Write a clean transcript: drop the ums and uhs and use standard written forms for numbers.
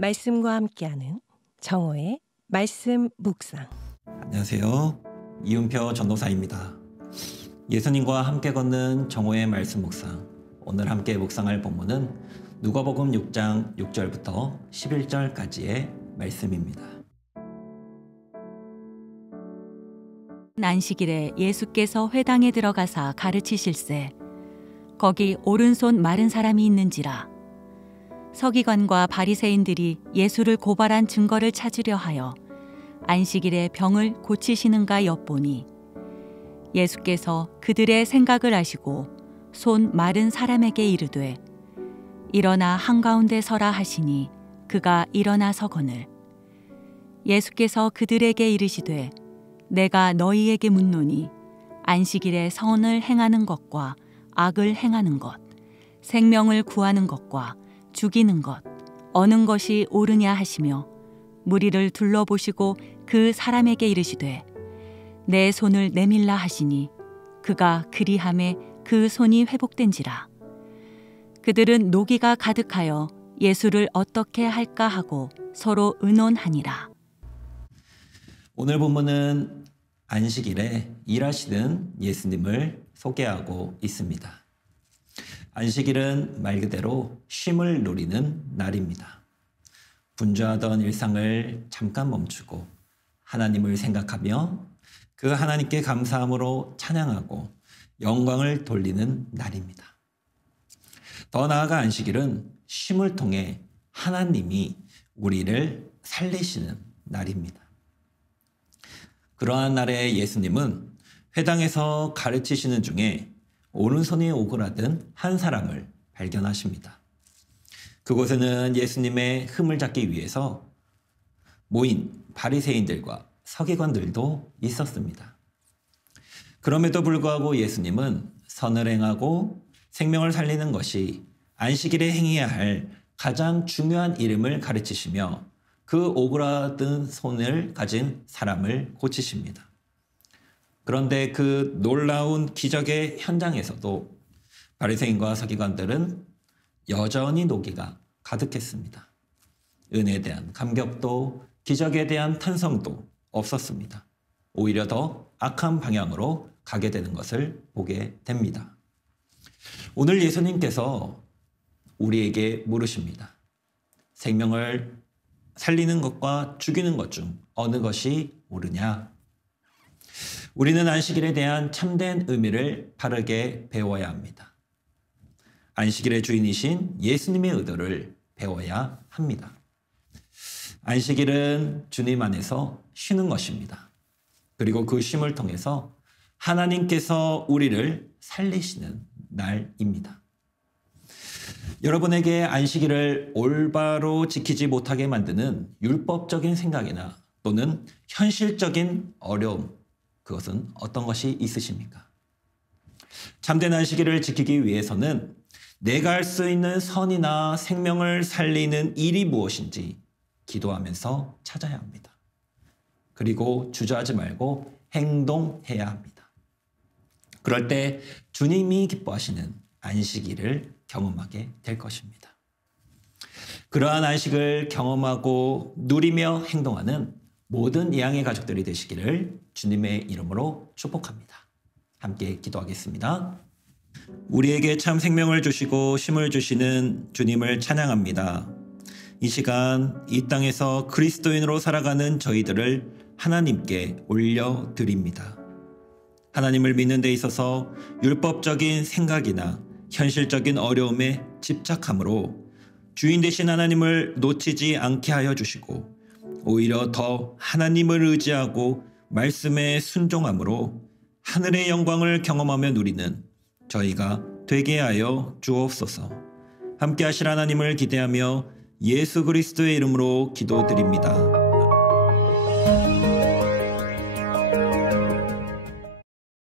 말씀과 함께하는 정호의 말씀 묵상. 안녕하세요. 이은표 전도사입니다. 예수님과 함께 걷는 정호의 말씀 묵상. 오늘 함께 묵상할 본문은 누가복음 6장 6절부터 11절까지의 말씀입니다. 안식일에 예수께서 회당에 들어가사 가르치실세 거기 오른손 마른 사람이 있는지라. 서기관과 바리새인들이 예수를 고발한 증거를 찾으려 하여 안식일에 병을 고치시는가 엿보니 예수께서 그들의 생각을 아시고 손 마른 사람에게 이르되 일어나 한가운데 서라 하시니 그가 일어나 서거늘. 예수께서 그들에게 이르시되 내가 너희에게 묻노니 안식일에 선을 행하는 것과 악을 행하는 것, 생명을 구하는 것과 죽이는 것, 어느 것이 옳으냐 하시며 무리를 둘러보시고 그 사람에게 이르시되 내 손을 내밀라 하시니 그가 그리함에 그 손이 회복된지라. 그들은 노기가 가득하여 예수를 어떻게 할까 하고 서로 의논하니라. 오늘 본문은 안식일에 일하시는 예수님을 소개하고 있습니다. 안식일은 말 그대로 쉼을 누리는 날입니다. 분주하던 일상을 잠깐 멈추고 하나님을 생각하며 그 하나님께 감사함으로 찬양하고 영광을 돌리는 날입니다. 더 나아가 안식일은 쉼을 통해 하나님이 우리를 살리시는 날입니다. 그러한 날에 예수님은 회당에서 가르치시는 중에 오른손이 오그라든 한 사람을 발견하십니다. 그곳에는 예수님의 흠을 잡기 위해서 모인 바리새인들과 서기관들도 있었습니다. 그럼에도 불구하고 예수님은 선을 행하고 생명을 살리는 것이 안식일에 행해야 할 가장 중요한 일임을 가르치시며 그 오그라든 손을 가진 사람을 고치십니다. 그런데 그 놀라운 기적의 현장에서도 바리새인과 서기관들은 여전히 노기가 가득했습니다. 은혜에 대한 감격도 기적에 대한 탄성도 없었습니다. 오히려 더 악한 방향으로 가게 되는 것을 보게 됩니다. 오늘 예수님께서 우리에게 물으십니다. 생명을 살리는 것과 죽이는 것 중 어느 것이 옳으냐? 우리는 안식일에 대한 참된 의미를 바르게 배워야 합니다. 안식일의 주인이신 예수님의 의도를 배워야 합니다. 안식일은 주님 안에서 쉬는 것입니다. 그리고 그 쉼을 통해서 하나님께서 우리를 살리시는 날입니다. 여러분에게 안식일을 올바로 지키지 못하게 만드는 율법적인 생각이나 또는 현실적인 어려움, 그것은 어떤 것이 있으십니까? 참된 안식일을 지키기 위해서는 내가 할 수 있는 선이나 생명을 살리는 일이 무엇인지 기도하면서 찾아야 합니다. 그리고 주저하지 말고 행동해야 합니다. 그럴 때 주님이 기뻐하시는 안식일을 경험하게 될 것입니다. 그러한 안식을 경험하고 누리며 행동하는 모든 예양의 가족들이 되시기를 주님의 이름으로 축복합니다. 함께 기도하겠습니다. 우리에게 참 생명을 주시고 쉼을 주시는 주님을 찬양합니다. 이 시간 이 땅에서 그리스도인으로 살아가는 저희들을 하나님께 올려드립니다. 하나님을 믿는 데 있어서 율법적인 생각이나 현실적인 어려움에 집착함으로 주인 되신 하나님을 놓치지 않게 하여 주시고 오히려 더 하나님을 의지하고 말씀에 순종함으로 하늘의 영광을 경험하며 누리는 저희가 되게 하여 주옵소서. 함께 하실 하나님을 기대하며 예수 그리스도의 이름으로 기도드립니다.